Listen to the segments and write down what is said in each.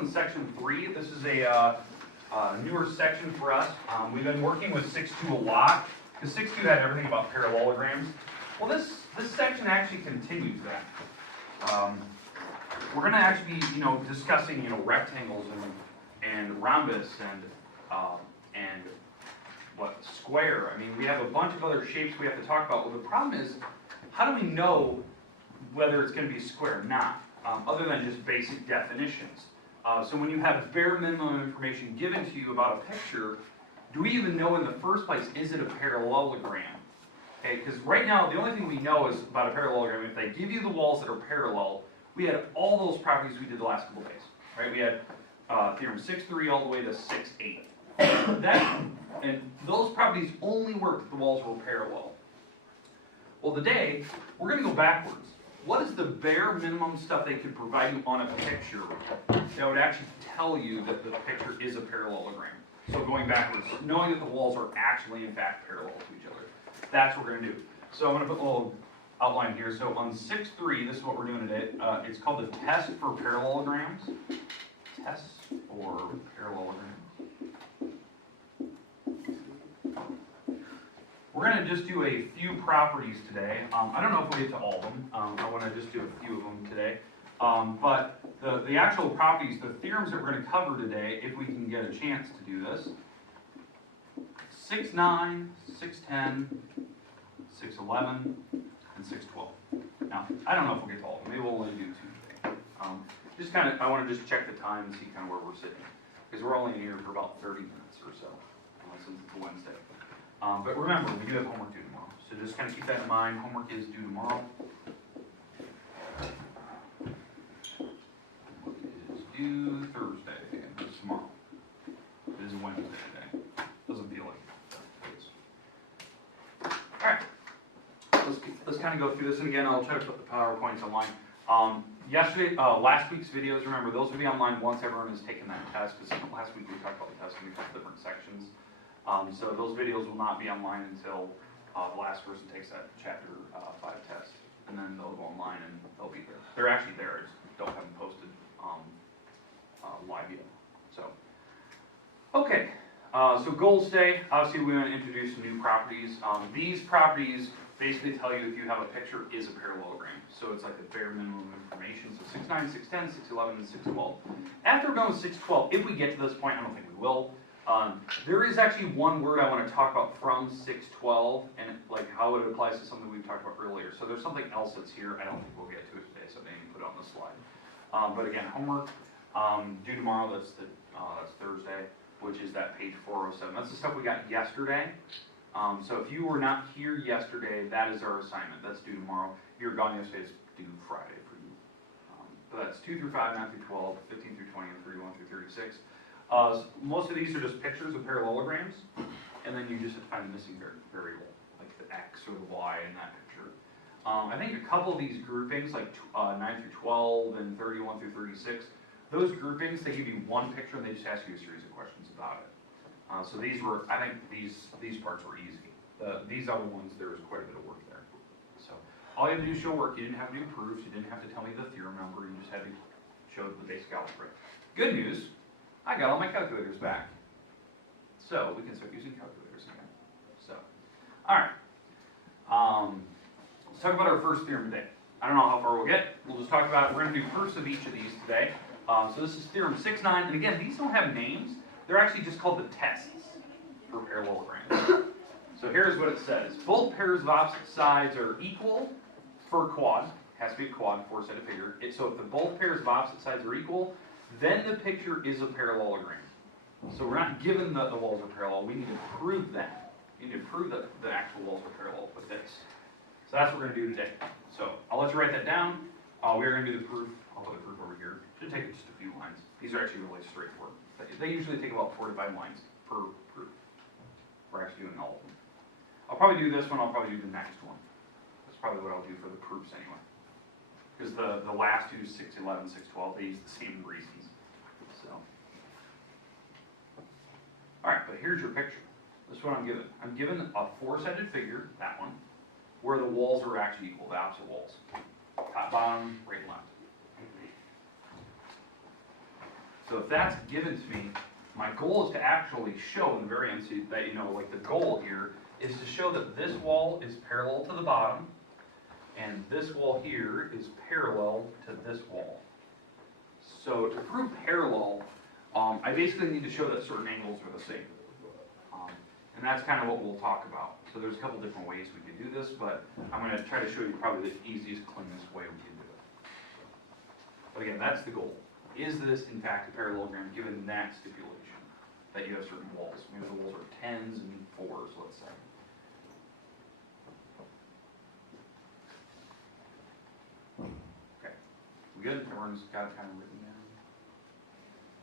in section 3. This is a newer section for us. We've been working with 6.2 a lot, because 6.2 had everything about parallelograms. Well, this section actually continues that. We're going to actually be, discussing, rectangles and rhombus and what, square. I mean, we have a bunch of other shapes we have to talk about. Well, the problem is, how do we know whether it's going to be square or not, other than just basic definitions? So when you have bare minimum information given to you about a picture, do we even know in the first place, is it a parallelogram? Okay, because right now, the only thing we know is about a parallelogram, if they give you the walls that are parallel, we had all those properties we did the last couple days, right? We had theorem 6.3 all the way to 6.8. And those properties only work if the walls were parallel. Well, today, we're going to go backwards. What is the bare minimum stuff they could provide you on a picture that would actually tell you that the picture is a parallelogram? So going backwards, knowing that the walls are actually, in fact, parallel to each other. That's what we're going to do. So I'm going to put a little outline here. So on 6.3, this is what we're doing today. It's called the test for parallelograms. Test for parallelograms. We're going to just do a few properties today. I don't know if we'll get to all of them. I want to just do a few of them today. But the actual properties, the theorems that we're going to cover today, if we can get a chance to do this, 6.9, 6.10, 6.11, and 6.12. Now, I don't know if we'll get to all of them. Maybe we'll only do 2 today. Just kind of, I want to just check the time and see kind of where we're sitting. Because we're only in here for about 30 minutes or so, since it's a Wednesday. But remember, we do have homework due tomorrow. So just kind of keep that in mind. Homework is due tomorrow. Homework is due Thursday, and it's tomorrow. It is a Wednesday today. Doesn't feel like it. Alright. Let's kind of go through this, and again, I'll try to put the PowerPoints online. Last week's videos, remember, those will be online once everyone has taken that test, because last week we talked about the test in a couple different sections. So those videos will not be online until the last person takes that chapter 5 test, and then they'll go online and they'll be there. They're actually there, I just don't have them posted live yet. So, okay, so goals today, obviously we want to introduce some new properties. These properties basically tell you if you have a picture is a parallelogram. So it's like the bare minimum information. So 6.9, 6.10, 6.11, and 6.12. After we're going with 6.12, if we get to this point, I don't think we will. There is actually one word I want to talk about from 6.12 and like how it applies to something we've talked about earlier. So there's something else that's here. I don't think we'll get to it today, so I didn't put it on the slide. But again, homework due tomorrow. That's Thursday, which is that page 407. That's the stuff we got yesterday. So if you were not here yesterday, that is our assignment. That's due tomorrow. If you were gone yesterday, it's due Friday for you. But that's 2 through 5, 9 through 12, 15 through 20, and 31 through 36. Most of these are just pictures of parallelograms, and then you just have to find the missing variable, like the x or the y in that picture. I think a couple of these groupings, like 9 through 12 and 31 through 36, those groupings, they give you one picture and they just ask you a series of questions about it. So these were, I think these parts were easy. These other ones, there was quite a bit of work there. So all you had to do is show work. You didn't have to do proofs. You didn't have to tell me the theorem number. You just had to show the basic algebra. Good news. I got all my calculators back. So we can start using calculators again. So, alright. Let's talk about our first theorem today. I don't know how far we'll get. We'll just talk about it. We're going to do proofs of each of these today. So this is theorem 6.9. And again, these don't have names. They're actually just called the tests for parallelograms. So here's what it says. Both pairs of opposite sides are equal for a quad. It has to be a quad, four-sided figure. So if the both pairs of opposite sides are equal, then the picture is a parallelogram. So we're not given that the walls are parallel. We need to prove that. We need to prove that the actual walls are parallel with this. So that's what we're going to do today. So I'll let you write that down. We're going to do the proof. I'll put the proof over here. Should take just a few lines. These are actually really straightforward. They usually take about 4 to 5 lines per proof. We're actually doing all of them. I'll probably do this one. I'll probably do the next one. That's probably what I'll do for the proofs anyway. Because the last two, 6.11, 6.12, they use the same reasons. So, all right, but here's your picture. This is what I'm given. I'm given a four-sided figure, that one, where the walls are actually equal, the opposite walls. Top, bottom, right, and left. So if that's given to me, my goal is to actually show in the very end, so that you know, like the goal here is to show that this wall is parallel to the bottom, and this wall here is parallel to this wall. So to prove parallel, I basically need to show that certain angles are the same. And that's kind of what we'll talk about. So there's a couple different ways we could do this, but I'm going to try to show you probably the easiest, cleanest way we can do it. But again, that's the goal. Is this, in fact, a parallelogram given that stipulation, that you have certain walls? Maybe the walls are 10s and 4s, let's say. Okay, we good? Everyone's got it kind of written down?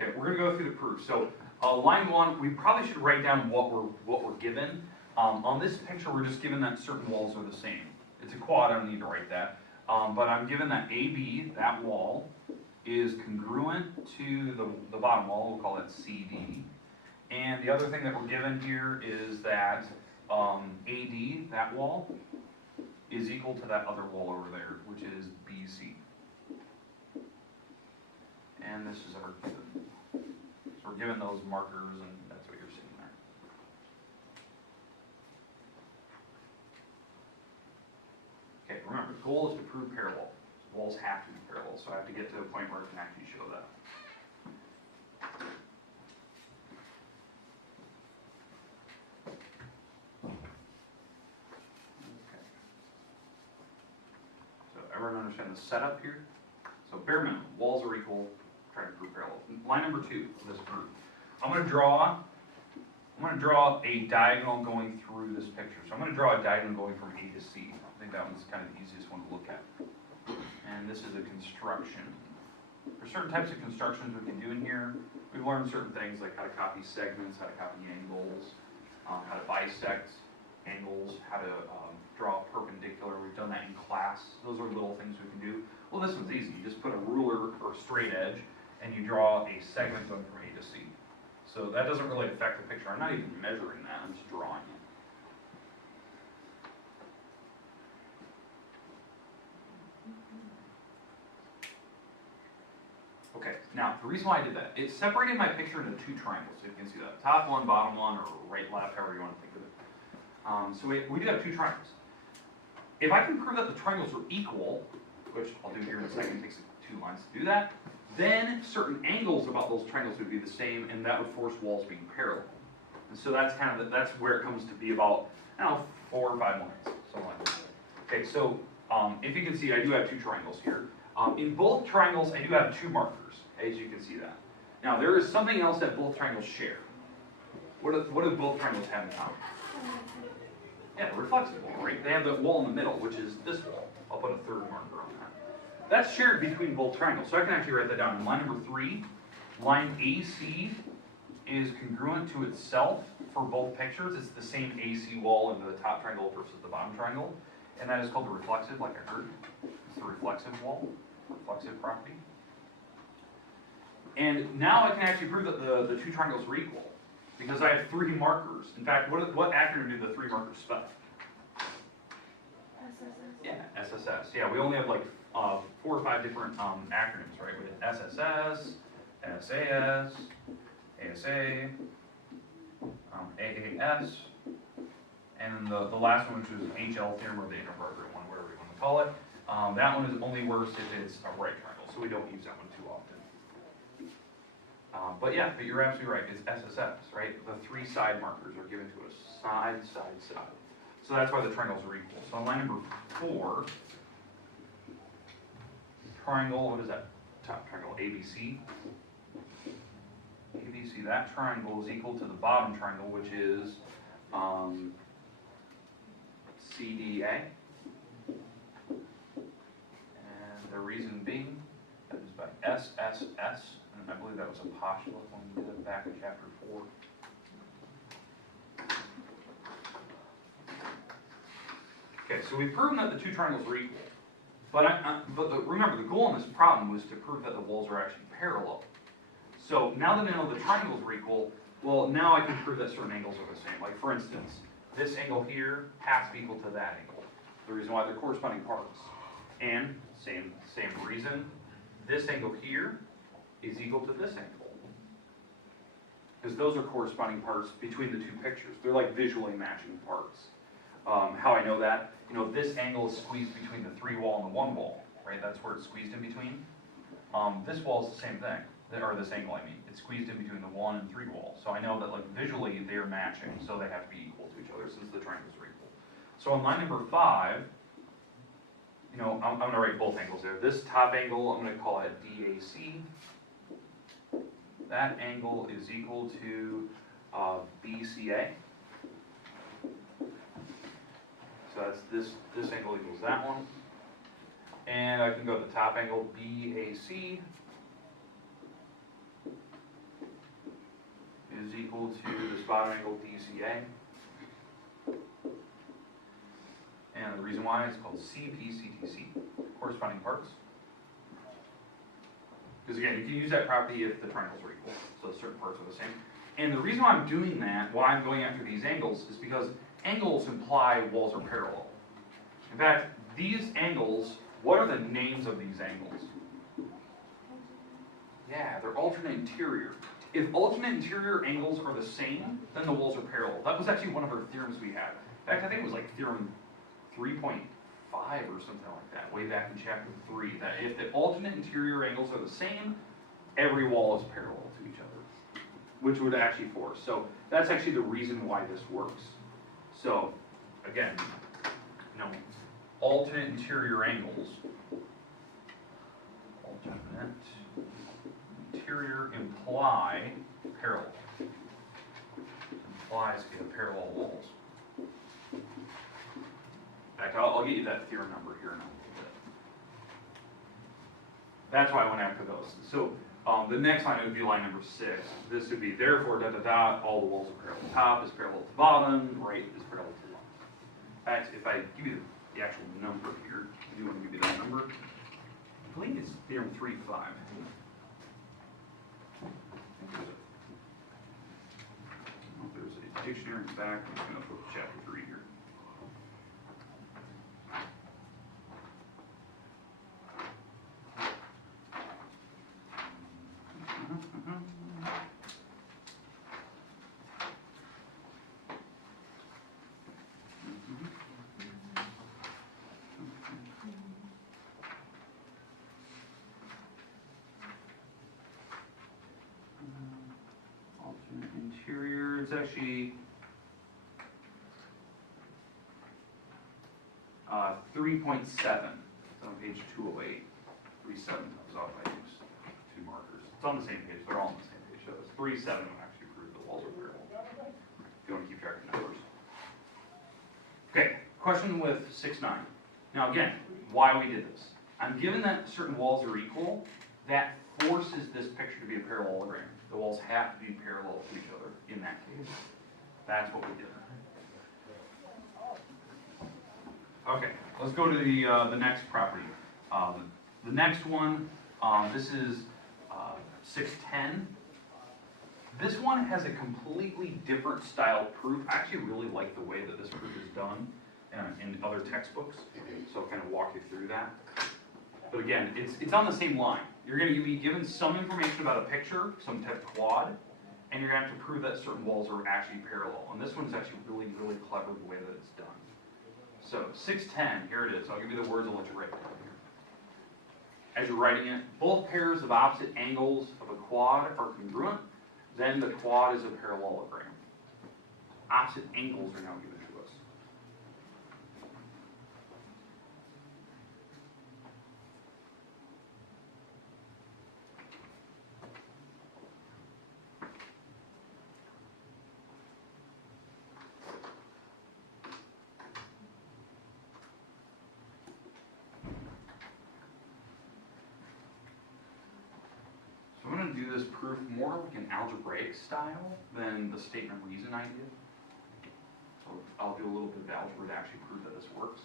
Okay, we're going to go through the proof. So line 1, we probably should write down what we're given. On this picture, we're just given that certain walls are the same. It's a quad, I don't need to write that. But I'm given that AB, that wall, is congruent to the bottom wall, we'll call it CD. And the other thing that we're given here is that AD, that wall, is equal to that other wall over there, which is BC. And this is our given. So we're given those markers, and that's what you're seeing there. Okay, remember, the goal is to prove parallel. Walls have to be parallel, so I have to get to a point where I can actually show that. Okay. So everyone understand the setup here? So bare minimum, walls are equal, try to prove parallel. Line number 2 of this group. I'm going to draw a diagonal going through this picture. So I'm going to draw a diagonal going from A to C. I think that one's kind of the easiest one to look at. And this is a construction. For certain types of constructions we can do in here, we've learned certain things like how to copy segments, how to copy angles, how to bisect angles, how to draw perpendicular. We've done that in class. Those are little things we can do. Well, this one's easy. You just put a ruler or a straight edge, and you draw a segment going from A to C. So that doesn't really affect the picture. I'm not even measuring that. I'm just drawing it. Okay, now, the reason why I did that, it separated my picture into 2 triangles, so you can see that. Top one, bottom one, or right, left, however you want to think of it. So we do have 2 triangles. If I can prove that the triangles are equal, which I'll do here in a second, it takes 2 lines to do that, then certain angles about those triangles would be the same, and that would force walls being parallel. And so that's kind of, that's where it comes to be about, I don't know, 4 or 5 lines, something like that. Okay, so if you can see, I do have 2 triangles here. In both triangles, I do have 2 markers, as you can see that. Now, there is something else that both triangles share. What do both triangles have in common? Yeah, the reflexive wall, right? They have the wall in the middle, which is this wall. I'll put a 3rd marker on that. That's shared between both triangles, so I can actually write that down. In line number 3, line AC is congruent to itself for both pictures. It's the same AC wall in the top triangle versus the bottom triangle, and that is called the reflexive, like I heard. It's the reflexive wall, reflexive property. And now I can actually prove that the 2 triangles are equal, because I have 3 markers. In fact, what acronym do the 3 markers spell? SSS. Yeah, SSS. Yeah, we only have like 4 or 5 different acronyms, right? We have SSS, SAS, ASA, AAS, and the last one, which is HL theorem, or the inappropriate one, whatever you want to call it. That one is only worse if it's a right triangle, so we don't use that one too often. But yeah, but you're absolutely right, it's SSS, right? The 3 side markers are given to us, side, side, side. So that's why the triangles are equal. So on line number 4, triangle, what is that? Top triangle, ABC. ABC, that triangle is equal to the bottom triangle, which is CDA. And the reason being, that is by SSS, and I believe that was a postulate when we did it back in chapter 4. Okay, so we've proven that the 2 triangles are equal. But remember, the goal in this problem was to prove that the walls are actually parallel. So now that I know the triangles are equal, well, now I can prove that certain angles are the same. Like, for instance, this angle here has to be equal to that angle. The reason why they're corresponding parts. And, same reason, this angle here is equal to this angle. because those are corresponding parts between the two pictures. They're like visually matching parts. How I know that, you know, this angle is squeezed between the 3 wall and the 1 wall, right? That's where it's squeezed in between. This wall is the same thing, or this angle, I mean. It's squeezed in between the 1 and 3 wall. So I know that like visually they are matching, so they have to be equal to each other since the triangles are equal. So on line number 5, you know, I'm going to write both angles there. This top angle, I'm going to call it DAC. That angle is equal to BCA. So that's this angle equals that one. And I can go to the top angle, BAC is equal to this bottom angle, DCA. And the reason why is called CPCTC, corresponding parts. Because again, you can use that property if the triangles are equal, so certain parts are the same. And the reason why I'm doing that, why I'm going after these angles, is because angles imply walls are parallel. In fact, these angles, what are the names of these angles? Yeah, they're alternate interior. If alternate interior angles are the same, then the walls are parallel. That was actually one of our theorems we had. In fact, I think it was like theorem 3.5 or something like that, way back in chapter 3, that if the alternate interior angles are the same, every wall is parallel to each other, which would actually force. So that's actually the reason why this works. So, again, you know, alternate interior angles, alternate interior imply parallel. Implies we have parallel walls. In fact, I'll get you that theorem number here in a little bit. That's why I went after those. So the next line would be line number 6. This would be therefore dot dot dot, all the walls are parallel. Top is parallel to bottom, right is parallel to left. In fact, if I give you the actual number here, I do want to give you that number. I believe it's theorem 3.5. There's a dictionary in the back. I'm just going to flip to chapter 3 here. Alternate interior, it's actually 3.7. It's on page 208. 3.7 comes off. I use 2 markers. It's on the same page. They're all on the same page. So it's 3.7 would actually prove the walls are parallel. If you want to keep track of numbers. Okay, question with 6.9. Now again, why we did this. I'm given that certain walls are equal, that forces this picture to be a parallelogram. The walls have to be parallel to each other in that case. That's what we did. Okay, let's go to the next property. The next one, this is 6.10. This one has a completely different style proof. I actually really like the way that this proof is done in other textbooks, so I'll kind of walk you through that. But again, it's on the same line. You're going to be given some information about a picture, some type of quad, and you're going to have to prove that certain walls are actually parallel. And this one's actually really, really clever the way that it's done. So 6.10, here it is. I'll give you the words and let you write it down here. As you're writing it, both pairs of opposite angles of a quad are congruent, then the quad is a parallelogram. Opposite angles are now given to us. Do this proof more like an algebraic style than the statement reason idea. So I'll do a little bit of algebra to actually prove that this works.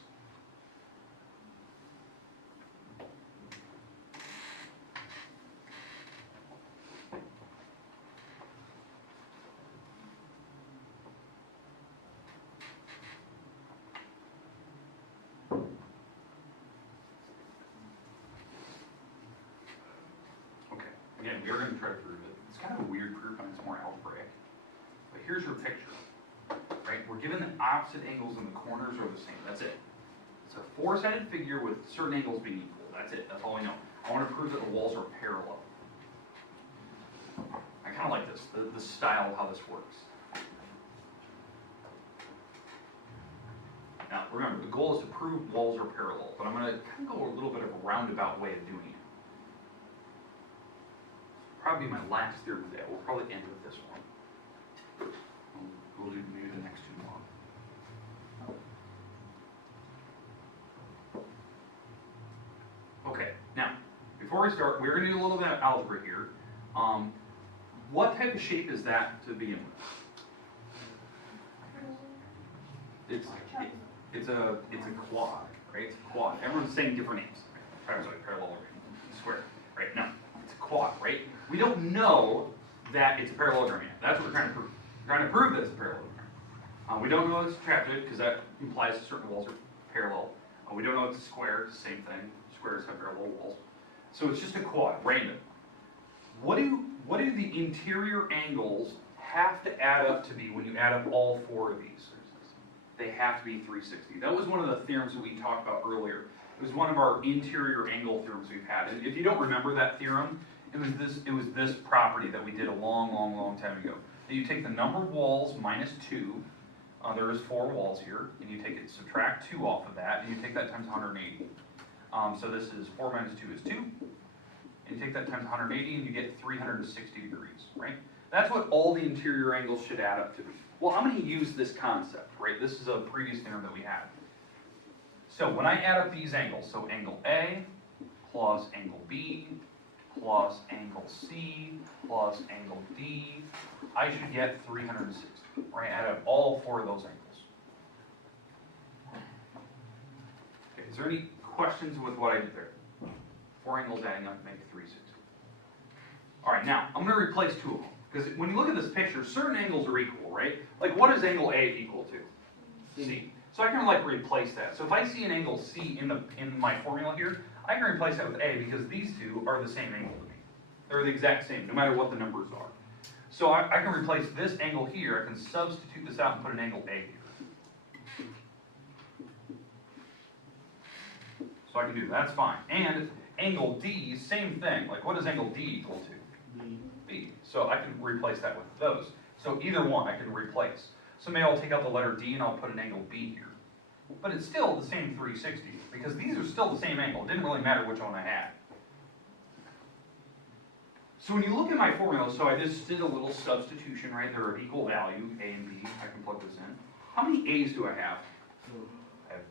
Again, we are going to try to prove it. It's kind of a weird proof and it's more algebraic. here's your picture, right? We're given the opposite angles and the corners are the same. That's it. It's a four-sided figure with certain angles being equal. That's it. That's all we know. I want to prove that the walls are parallel. I kind of like this, the style of how this works. Now, remember, the goal is to prove walls are parallel, but I'm going to kind of go a little bit of a roundabout way of doing it. Probably my last theorem today. We'll probably end with this one. We'll do maybe the next two more. Okay, now, before we start, we're going to do a little bit of algebra here. What type of shape is that to begin with? It's a quad, right? It's a quad. Everyone's saying different names. Trapezoid, parallelogram, square, right? No, it's a quad, right? We don't know that it's a parallelogram yet. That's what we're trying to prove. We're trying to prove that it's a parallelogram. We don't know it's a trapezoid because that implies certain walls are parallel. We don't know it's a square, same thing. Squares have parallel walls. So it's just a quad, random. What do the interior angles have to add up to be when you add up all four of these? They have to be 360. That was one of the theorems that we talked about earlier. It was one of our interior angle theorems we've had. And if you don't remember that theorem, it was this property that we did a long time ago. That you take the number of walls minus 2, there is 4 walls here, and you take it, subtract 2 off of that, and you take that times 180. So this is 4 minus 2 is 2, and you take that times 180, and you get 360 degrees, right? That's what all the interior angles should add up to be. Well, I'm going to use this concept, right? This is a previous theorem that we had. So when I add up these angles, so angle A plus angle B plus angle C plus angle D, I should get 360, right? Add up all 4 of those angles. Okay, is there any questions with what I did there? 4 angles adding up make 360. All right, now I'm going to replace 2 of them. Because when you look at this picture, certain angles are equal, right? Like, what is angle A equal to? C. So I can like replace that. So if I see an angle C in my formula here, I can replace that with A because these two are the same angle to me. They're the exact same, no matter what the numbers are. So I can replace this angle here. I can substitute this out and put an angle A here. So I can do that. That's fine. And angle D, same thing. Like, what is angle D equal to? B. So I can replace that with those. So either one I can replace. So maybe I'll take out the letter D and I'll put an angle B here. But it's still the same 360 because these are still the same angle. It didn't really matter which one I had. So when you look at my formula, so I just did a little substitution, right? They're of equal value, A and B. I can plug this in. How many A's do I have? I have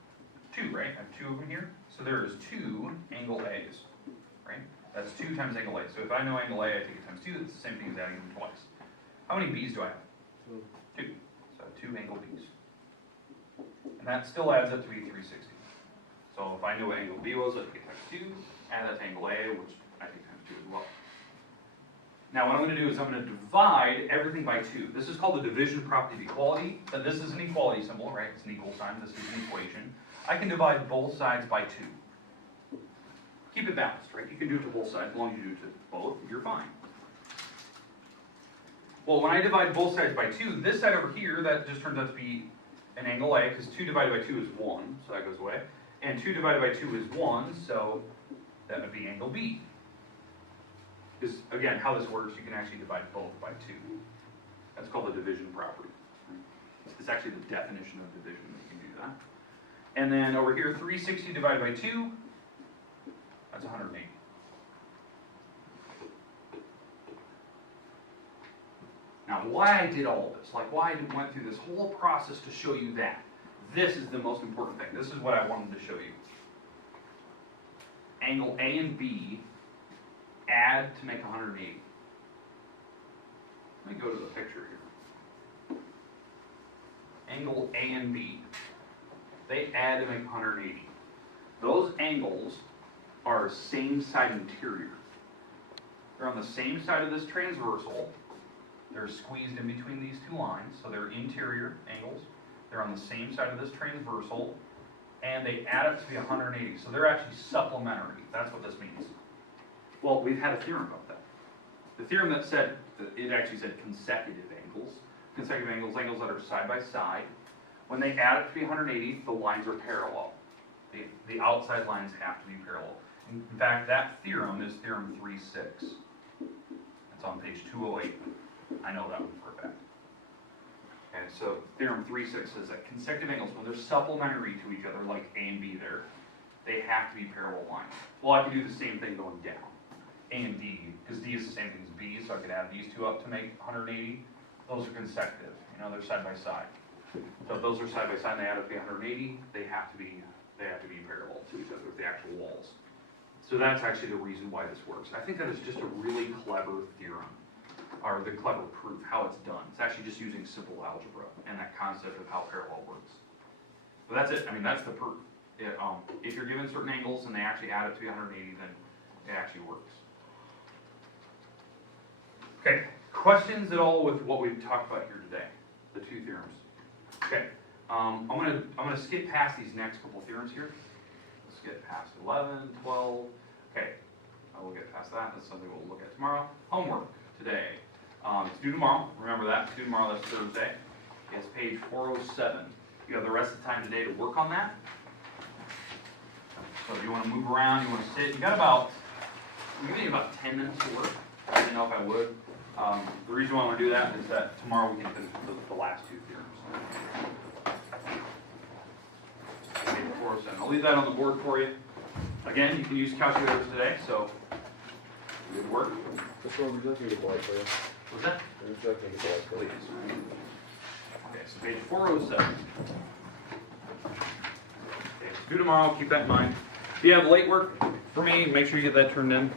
2, right? I have 2 of them here. So there is 2 angle A's, right? That's 2 times angle A. So if I know angle A, I take it times 2. It's the same thing as adding them twice. How many B's do I have? 2. So I have 2 angle B's. And that still adds up to be 360. So if I know what angle B was, I take it times 2. Add that to angle A, which I take times 2 as well. Now what I'm going to do is I'm going to divide everything by 2. This is called the division property of equality. But this is an equality symbol, right? It's an equal sign. This is an equation. I can divide both sides by 2. Keep it balanced, right? You can do it to both sides. As long as you do it to both, you're fine. Well, when I divide both sides by 2, this side over here, that just turns out to be an angle A, because 2 divided by 2 is 1, so that goes away. And 2 divided by 2 is 1, so that would be angle B. Because, again, how this works, you can actually divide both by 2. That's called the division property. It's actually the definition of division that you can do that. And then over here, 360 divided by 2, that's 180. Now, why I did all this, like why I went through this whole process to show you that, this is the most important thing. This is what I wanted to show you. Angle A and B add to make 180. Let me go to the picture here. Angle A and B, they add to make 180. Those angles are same side interior. They're on the same side of this transversal. They're squeezed in between these 2 lines, so they're interior angles. They're on the same side of this transversal, and they add up to be 180. So they're actually supplementary. That's what this means. Well, we've had a theorem about that. The theorem that said, it actually said consecutive angles. consecutive angles, angles that are side by side. When they add up to be 180, the lines are parallel. The outside lines have to be parallel. In fact, that theorem is theorem 3.6. It's on page 208. I know that one for a fact. And so theorem 3.6 says that consecutive angles, when they're supplementary to each other, like A and B there, they have to be parallel lines. Well, I can do the same thing going down. A and D, because D is the same thing as B, so I could add these two up to make 180. Those are consecutive, you know, they're side by side. So if those are side by side and they add up to 180, they have to be parallel to each other with the actual walls. So that's actually the reason why this works. I think that is just a really clever theorem, or the clever proof, how it's done. It's actually just using simple algebra and that concept of how parallel works. But that's it, I mean, that's the proof. If you're given certain angles and they actually add up to be 180, then it actually works. Okay, questions at all with what we've talked about here today, the two theorems? Okay, I'm gonna skip past these next couple theorems here. Let's get past 11, 12. Okay, I will get past that. That's something we'll look at tomorrow. Homework today. It's due tomorrow. Remember that. It's due tomorrow. That's Thursday. It's page 407. You have the rest of the time today to work on that. So if you want to move around, you want to sit. You got about 10 minutes to work. I didn't know if I would. The reason why I want to do that is that tomorrow we can finish the last two theorems. Page 407. I'll leave that on the board for you. Again, you can use calculators today, so good work. This one, would you like me to apply for you? What's that? Would you like me to apply for you? Please. Okay, so page 407. Okay, it's due tomorrow, keep that in mind. If you have late work for me, make sure you get that turned in.